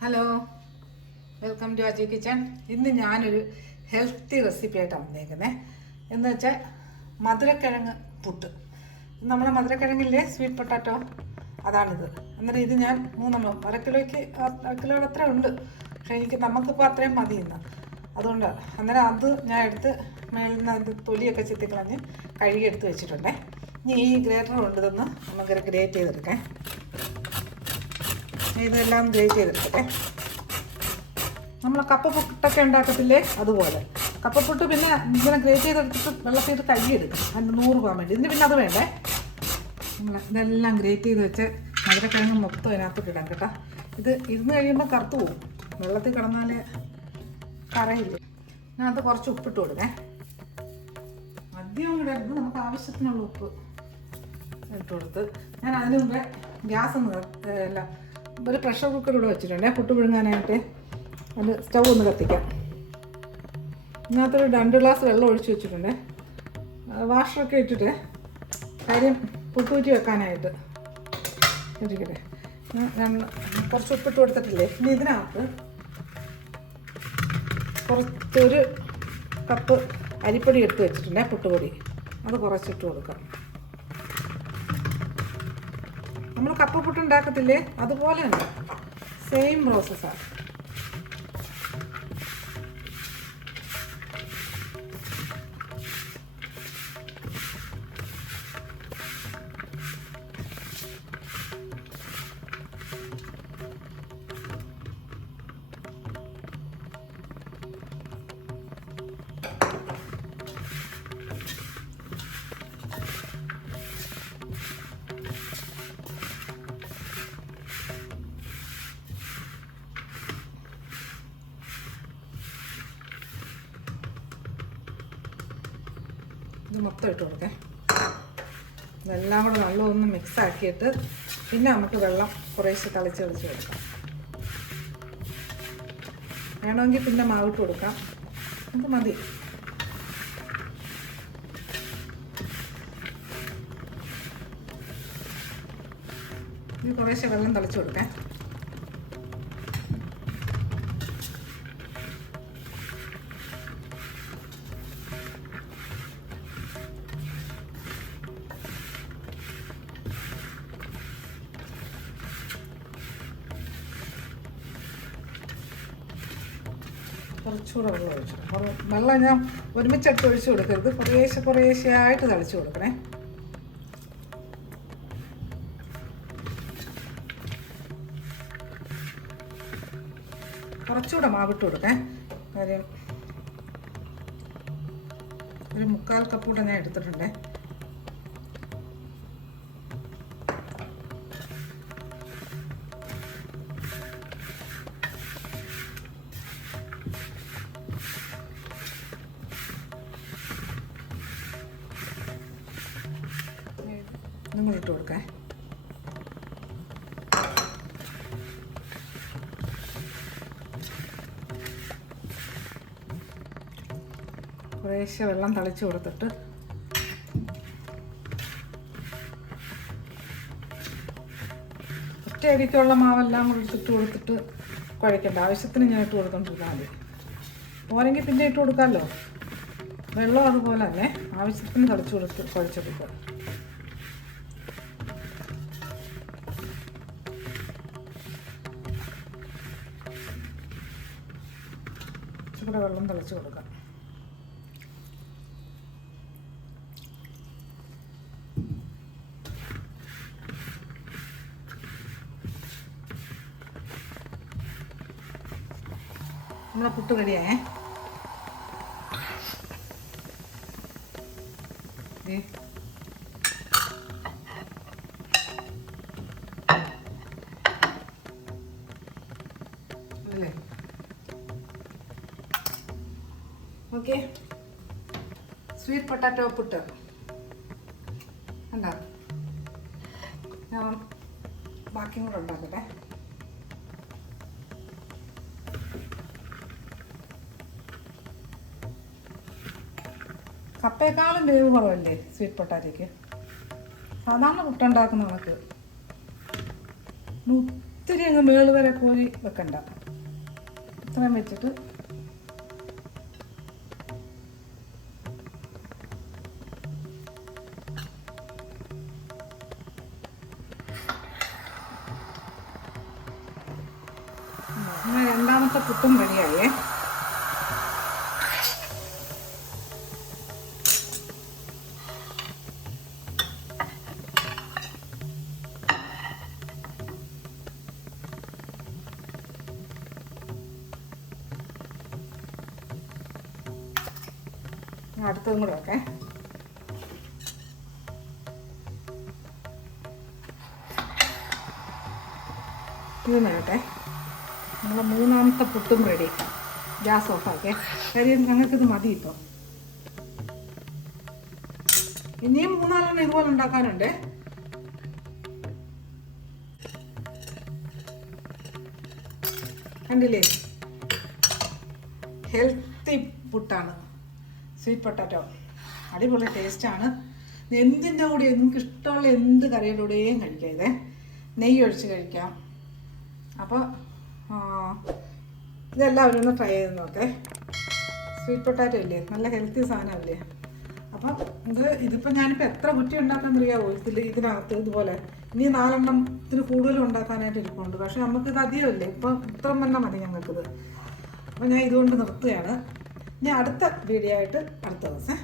Hello welcome to Aji kitchen ഇന്ന് ഞാനൊരു healthy recipe ആയിട്ടാണ് വന്നേക്കുന്നത് എന്ന് വെച്ചാൽ മധുരക്കിഴങ്ങ് പുട്ട്. നമ്മുടെ മധുരക്കിഴങ്ങില്ലേ? Sweet potato അതാണിത്. അന്നേരം ഇത് ഞാൻ മൂന്നെണ്ണം അര കിലോയ്ക്ക് അര കിലോയുടെ അത്ര ഉണ്ട്. പക്ഷേ എനിക്ക് നമുക്കിപ്പോൾ അത്രയും മതി ഇന്ന്. അതുകൊണ്ട് അന്നേരം അത് ഞാൻ എടുത്ത് മേളിൽ നിന്ന് അത് തൊലിയൊക്കെ ചെത്തിക്കളഞ്ഞ് കഴുകി എടുത്ത് വെച്ചിട്ടുണ്ടേ. ഇനി ഈ ഗ്രേറ്റർ കൊണ്ടുതന്ന് നമുക്കൊരു ഗ്രേറ്റ് ചെയ്തെടുക്കാം. ഇതെല്ലാം ഗ്രേറ്റ് ചെയ്തെടുക്കട്ടെ നമ്മൾ കപ്പപ്പുട്ടൊക്കെ ഉണ്ടാക്കത്തില്ലേ? അതുപോലെ. കപ്പപ്പുട്ട് പിന്നെ ഇങ്ങനെ ഗ്രേറ്റ് ചെയ്തെടുത്തിട്ട് വെള്ളത്തിൽ കഴുകിയെടുക്കും അതിന് നൂറ് പോകാൻ വേണ്ടി. ഇതിന് പിന്നെ അത് വേണ്ടേ? നമ്മൾ ഇതെല്ലാം ഗ്രേറ്റ് ചെയ്ത് വെച്ച് മധുരക്കിഴങ്ങ് മൊത്തം അതിനകത്ത് ഇടാം കേട്ടോ. ഇത് ഇരുന്ന് കഴിയുമ്പോൾ കറുത്ത് പോകും. വെള്ളത്തിൽ കിടന്നാൽ കറയില്ല ഇതിനകത്ത് കുറച്ച് ഉപ്പിട്ട് കൊടുക്കേ. അധികം ഇടരുത്. നമുക്ക് ആവശ്യത്തിനുള്ള ഉപ്പ് ഇട്ട് കൊടുത്ത് ഞാൻ അതിന് മുമ്പേ ഗ്യാസ് ഒന്ന് അല്ല ഒരു പ്രഷർ കുക്കർ ഇവിടെ വെച്ചിട്ടുണ്ടേ. പുട്ട് പുഴുങ്ങാനായിട്ട്. അത് സ്റ്റൗ ഒന്ന് കത്തിക്കാം. ഇതിനകത്തൊരു രണ്ട് ഗ്ലാസ് വെള്ളം ഒഴിച്ച് വെച്ചിട്ടുണ്ടേ. വാഷറൊക്കെ ഇട്ടിട്ട് കാര്യം പുട്ടൂറ്റി വെക്കാനായിട്ട് ഇരിക്കട്ടെ. കുറച്ച് ഉപ്പിട്ട് കൊടുത്തിട്ടില്ലേ? ഇനി ഇതിനകത്ത് കുറച്ചൊരു കപ്പ് അരിപ്പൊടി എടുത്ത് വെച്ചിട്ടുണ്ടേ പുട്ടുപൊടി. അത് കുറച്ചിട്ട് കൊടുക്കാം. നമ്മൾ കപ്പ പുട്ട് ഉണ്ടാക്കത്തില്ലേ അതുപോലെ തന്നെ. സെയിം പ്രോസസ്സാണ് ഇത് മൊത്തം ഇട്ട് കൊടുക്കാം. ഇതെല്ലാം കൂടെ നല്ലതൊന്ന് മിക്സ് ആക്കിയിട്ട് പിന്നെ നമുക്ക് വെള്ളം കുറേശ്ശെ തളിച്ച് തളിച്ച് കൊടുക്കാം. വേണമെങ്കിൽ പിന്നെ മാവിട്ട് കൊടുക്കാം. നമുക്ക് മതി. ഇത് കുറേശ്ശെ വെള്ളം തളിച്ച് കൊടുക്കാം. കുറച്ചുകൂടെ വെള്ളം ഒഴിച്ചു കുറേ വെള്ളം ഞാൻ ഒരുമിച്ചെടുത്ത് ഒഴിച്ചു കൊടുക്കരുത്. കുറേശ്ശെ കുറേശ്ശെ ആയിട്ട് തളിച്ചു കൊടുക്കണേ. കുറച്ചുകൂടെ മാവിട്ട് കൊടുക്കേ കാര്യം ഒരു മുക്കാൽ കപ്പൂടെ ഞാൻ എടുത്തിട്ടുണ്ടേ. നിങ്ങൾ ഇട്ട് കൊടുക്കാൻ കുറേശ്ശെ വെള്ളം തളിച്ച് കൊടുത്തിട്ട് ഒറ്റയടിക്കുള്ള മാവെല്ലാം കൂടി ഇട്ട് കൊടുത്തിട്ട് കുഴക്കണ്ട ആവശ്യത്തിന് ഞാൻ ഇട്ട് കൊടുത്തോണ്ടിരുന്നാൽ മതി. പോരെങ്കിൽ പിന്നെ ഇട്ട് കൊടുക്കാമല്ലോ വെള്ളം അതുപോലെ തന്നെ ആവശ്യത്തിന് തളിച്ചു കൊടുത്ത് കുഴച്ചെടുക്കുക. ഇച്ചിരി വെള്ളം തളിച്ച് കൊടുക്കാം നമ്മളെ പുട്ട് റെഡിയായേ ദേ. Okay sweet potato puttu. കണ്ടോ? ഞാൻ ബാക്കിയും കൂടെ ഉണ്ടാക്കട്ടെ. കപ്പയേക്കാളും വേവ് കുറവല്ലേ സ്വീറ്റ് പൊട്ടാറ്റയ്ക്ക് സാധാരണ പുട്ടുണ്ടാക്കുന്ന കണക്ക്. നൂ ഒത്തിരി അങ്ങ് മേൾ വരെ കോരി വെക്കണ്ട. ഇത്രയും വെച്ചിട്ട് രണ്ടാമത്തെ പുട്ടും റെഡിയായേ. അടുത്തതും കൂടെ വെക്കേ. ഇത് നേട്ടെ നമ്മളെ മൂന്നാമത്തെ പുട്ടും റെഡി ഗ്യാസ് ഓഫാക്കേ കാര്യം ഞങ്ങൾക്കിത് മതി ഇപ്പോൾ ഇനിയും മൂന്നാലെണ്ണം ഇതുപോലെ ഉണ്ടാക്കാനുണ്ട്. കണ്ടില്ലേ? ഹെൽത്തി പുട്ടാണ്. സ്വീറ്റ് പൊട്ടാറ്റോ അടിപൊളി ടേസ്റ്റാണ് എന്തിന്റെ കൂടെ നിങ്ങൾക്ക് ഇഷ്ടമുള്ള എന്ത് കറിയുടെ കൂടെയും കഴിക്കാം ഇതേ. നെയ്യ് ഒഴിച്ച് കഴിക്കാം. അപ്പോൾ ഇതെല്ലാവരും ഒന്ന് ട്രൈ ചെയ്ത് നോക്കേ. സ്വീറ്റ് പൊട്ടാറ്റോ ഇല്ലേ? നല്ല ഹെൽത്തി സാധനമല്ലേ? അപ്പം ഇത് ഇതിപ്പോൾ ഞാനിപ്പോൾ എത്ര കുറ്റി ഉണ്ടാക്കാമെന്നറിയാവോ ഇതിൽ ഇതിനകത്ത് ഇതുപോലെ. ഇനി നാലെണ്ണം ഇതിന് കൂടുതലും ഉണ്ടാക്കാനായിട്ട് ഇരിപ്പുണ്ട്. പക്ഷേ നമുക്കിത് അധികമല്ലേ ഇപ്പം ഇത്ര തന്നെ മതി ഞങ്ങൾക്കിത്. അപ്പോൾ ഞാൻ ഇതുകൊണ്ട് നിർത്തുകയാണ്. ഞാൻ അടുത്ത വീഡിയോ ആയിട്ട് അടുത്ത ദിവസം.